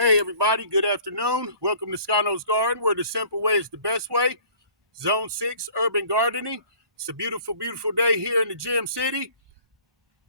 Hey everybody, good afternoon. Welcome to Scano's Garden, where the simple way is the best way. Zone 6, urban gardening. It's a beautiful, beautiful day here in the Gym City.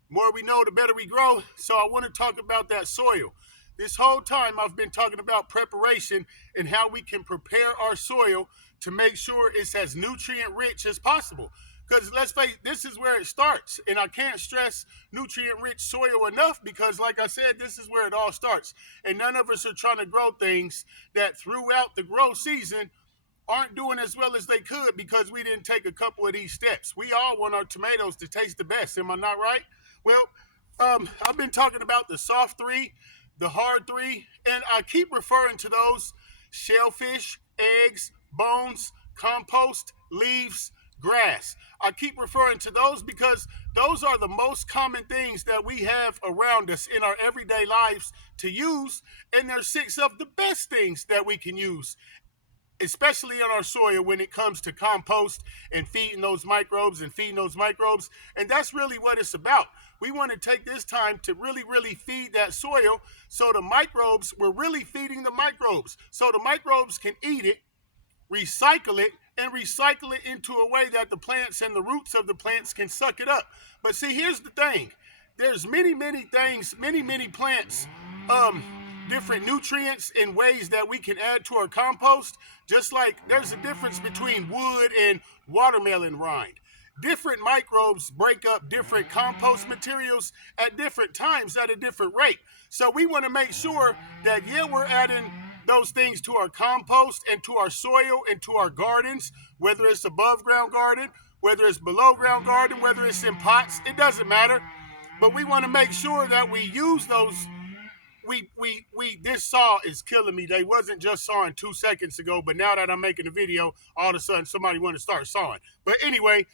More we know, the better we grow. So I want to talk about that soil. This whole time I've been talking about preparation and how we can prepare our soil to make sure it's as nutrient rich as possible. Because let's face it, this is where it starts. And I can't stress nutrient rich soil enough because, like I said, this is where it all starts. And none of us are trying to grow things that throughout the grow season aren't doing as well as they could because we didn't take a couple of these steps. We all want our tomatoes to taste the best. Am I not right? Well, I've been talking about the soft three, the hard three, and I keep referring to those: shellfish, eggs, bones, compost, leaves, grass. I keep referring to those because those are the most common things that we have around us in our everyday lives to use, and they're six of the best things that we can use, especially on our soil when it comes to compost and feeding those microbes and feeding those microbes. And that's really what it's about. We want to take this time to really, really feed that soil so the microbes, we're really feeding the microbes so the microbes can eat it, recycle it, and recycle it into a way that the plants and the roots of the plants can suck it up. But see, here's the thing. There's many, many things, many plants, different nutrients and ways that we can add to our compost. Just like there's a difference between wood and watermelon rind. Different microbes break up different compost materials at different times at a different rate. So we want to make sure that, yeah, we're adding those things to our compost and to our soil and to our gardens, whether it's above ground garden, whether it's below ground garden, whether it's in pots, it doesn't matter. But we want to make sure that we use those. This saw is killing me. They wasn't just sawing 2 seconds ago, but now that I'm making a video, all of a sudden somebody want to start sawing. But anyway,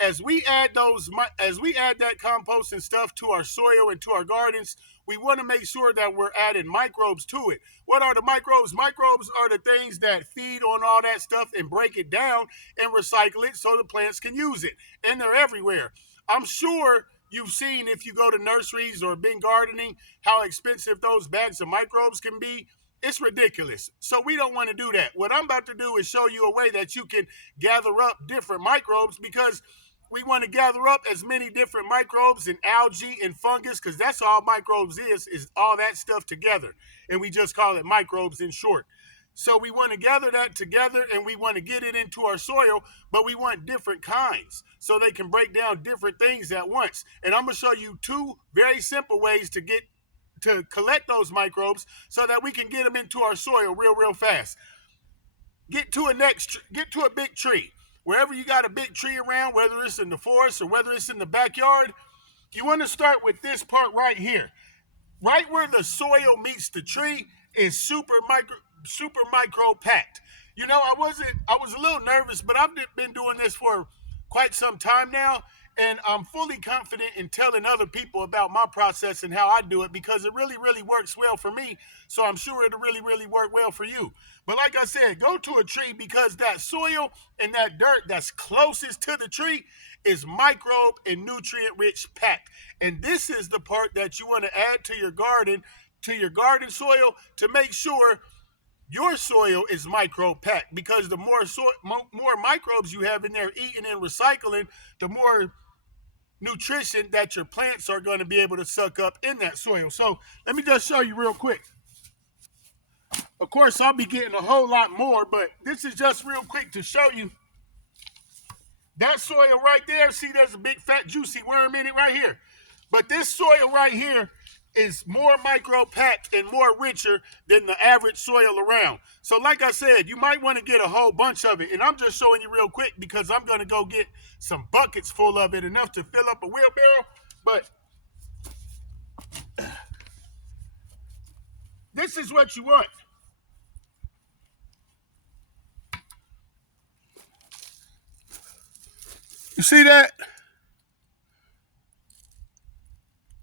as we add that compost and stuff to our soil and to our gardens, we want to make sure that we're adding microbes to it. What are the microbes? Microbes are the things that feed on all that stuff and break it down and recycle it so the plants can use it. And they're everywhere. I'm sure you've seen, if you go to nurseries or been gardening, how expensive those bags of microbes can be. It's ridiculous. So we don't want to do that. What I'm about to do is show you a way that you can gather up different microbes, because we want to gather up as many different microbes and algae and fungus, because that's all microbes is all that stuff together. And we just call it microbes in short. So we want to gather that together and we want to get it into our soil, but we want different kinds so they can break down different things at once. And I'm going to show you two very simple ways to collect those microbes so that we can get them into our soil real fast. Get to a big tree. Wherever you got a big tree around, whether it's in the forest or whether it's in the backyard, you want to start with this part right here. Right where the soil meets the tree is super micro packed. You know, I was a little nervous, but I've been doing this for quite some time now, and I'm fully confident in telling other people about my process and how I do it, because it really works well for me. So I'm sure it'll really work well for you. But like I said, go to a tree, because that soil and that dirt that's closest to the tree is microbe and nutrient rich packed. And this is the part that you want to add to your garden soil to make sure your soil is microbe packed, because the more microbes you have in there eating and recycling, the more nutrition that your plants are going to be able to suck up in that soil. So let me just show you real quick. Of course, I'll be getting a whole lot more, but this is just real quick to show you that soil right there. See, there's a big fat juicy worm in it right here. But this soil right here is more micro packed and more richer than the average soil around. So like I said, you might want to get a whole bunch of it. And I'm just showing you real quick because I'm going to go get some buckets full of it, enough to fill up a wheelbarrow. But this is what you want. You see that?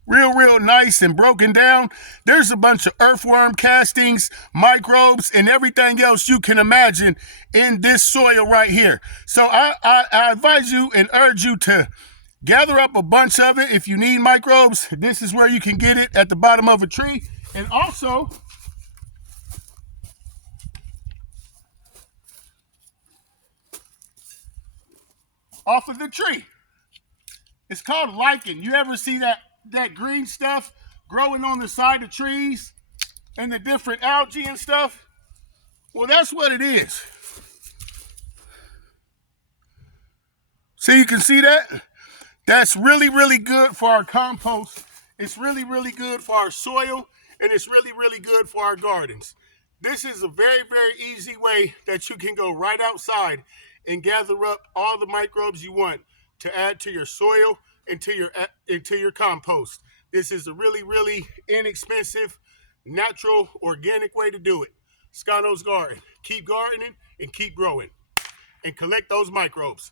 Real nice and broken down. There's a bunch of earthworm castings, microbes, and everything else you can imagine in this soil right here. So I advise you and urge you to gather up a bunch of it. If you need microbes, this is where you can get it, at the bottom of a tree. And also, off of the tree. It's called lichen. You ever see that green stuff growing on the side of trees and the different algae and stuff? Well, that's what it is. So you can see that? That's really, really good for our compost. It's really, really good for our soil, and it's really, really good for our gardens. This is a very, very easy way that you can go right outside and gather up all the microbes you want to add to your soil and to your compost. This is a really, really inexpensive, natural, organic way to do it. Scano's Garden. Keep gardening and keep growing and collect those microbes.